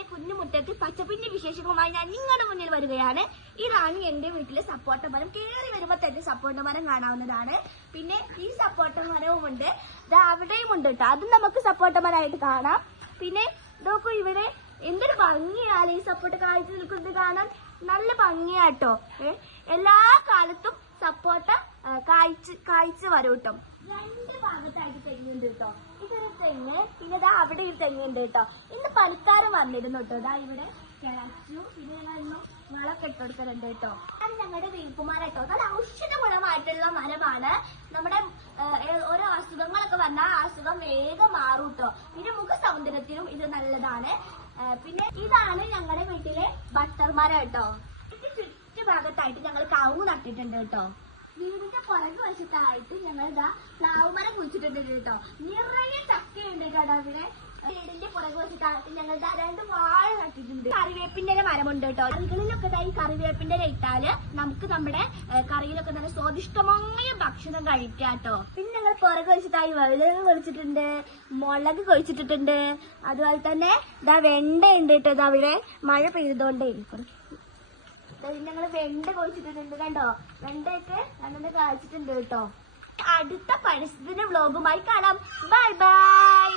എന്റെ കുഞ്ഞു മുറ്റത്ത് പച്ചപ്പിന്റെ വിശേഷങ്ങളുമായി ഞാൻ നിങ്ങളുടെ മുന്നിൽ വരികയാണ്. ഇതാണ് എന്റെ വീട്ടിലെ സപ്പോട്ട മരം. കയറി വരുമ്പോ തന്നെ സപ്പോട്ട മരം കാണാവുന്നതാണ്. പിന്നെ ഈ സപ്പോട്ട മരവും ഉണ്ട്, അവിടെയും ഉണ്ട് കേട്ടോ. അതും നമുക്ക് സപ്പോട്ട മരമായിട്ട് കാണാം. പിന്നെ നോക്കൂ, ഇവിടെ എന്തൊരു ഭംഗിയാണ് ഈ സപ്പോട്ട കാഴ്ച നിൽക്കുന്നത് കാണാൻ. നല്ല ഭംഗിയാട്ടോ. എല്ലാ കാലത്തും സപ്പോട്ട കായ്ച്ച് വരും കേട്ടോ. രണ്ട് ഭാഗത്തായിട്ട് തെങ്ങുണ്ട് കേട്ടോ. ഇതൊരു തെങ്ങ്, പിന്നെ ഇതാ അവിടെ ഒരു തെങ്ങുണ്ട് കേട്ടോ. ഇന്ന് പണിക്കാരൻ വന്നിരുന്നു കേട്ടോ. ഇതാ ഇവിടെ കിളച്ചു, പിന്നെ ഞങ്ങളൊന്നും വളമൊക്കെ ഇട്ടുകൊടുക്കലുണ്ട് കേട്ടോ. അത് ഞങ്ങളുടെ വീപ്പുമാരാട്ടോ. നല്ല ഔഷധ ഗുണമായിട്ടുള്ള മരമാണ്. നമ്മുടെ ഓരോ അസുഖങ്ങളൊക്കെ വന്നാൽ ആ അസുഖം വേഗം മാറും കേട്ടോ. പിന്നെ മുഖ സൗന്ദര്യത്തിനും ഇത് നല്ലതാണ്. പിന്നെ ഇതാണ് ഞങ്ങളുടെ വീട്ടിലെ ബട്ടർ മരം കേട്ടോ. ചുറ്റുഭാഗത്തായിട്ട് ഞങ്ങൾ കവുങ്ങ് നട്ടിട്ടുണ്ട് കേട്ടോ. വീടിന്റെ പുറകു വശത്തായിട്ട് ഞങ്ങൾ ഇതാ പ്ലാവ് മരം കുഴിച്ചിട്ടുണ്ട് കേട്ടോ. നിറയെ ചക്കയുണ്ട് കേട്ടോ. ഇവിടെ വീടിന്റെ പുറകു വശത്തായിട്ട് ഞങ്ങൾ ഇതാ 2 വാഴ നട്ടിട്ടുണ്ട്. കറിവേപ്പിന്റെ മരമുണ്ട് കേട്ടോ. കറികളിലൊക്കെ ഈ കറിവേപ്പിന്റെ ഇട്ടാല് നമുക്ക് നമ്മുടെ കറിയിലൊക്കെ നല്ല സ്വാദിഷ്ടമായ ഭക്ഷണം കഴിക്കാം കേട്ടോ. പിന്നെ ഞങ്ങൾ പുറകു വശത്തായി വെള്ളം കൊഴിച്ചിട്ടുണ്ട്, മുളക് കൊഴിച്ചിട്ടിട്ടുണ്ട്. അതുപോലെ തന്നെ ഇതാ വെണ്ട ഉണ്ട് കേട്ടോ. ഇതാ ഇവിടെ മഴ പെയ്തോണ്ടേ ഞങ്ങള് വെണ്ട കൊഴിച്ചിട്ടുണ്ട് കണ്ടോ. വെണ്ടയൊക്കെ നന്നെ കാഴ്ചിട്ടുണ്ട് കേട്ടോ. അടുത്ത പരിസ്ഥിതി വ്ലോഗുമായി കാണാം. Bye bye.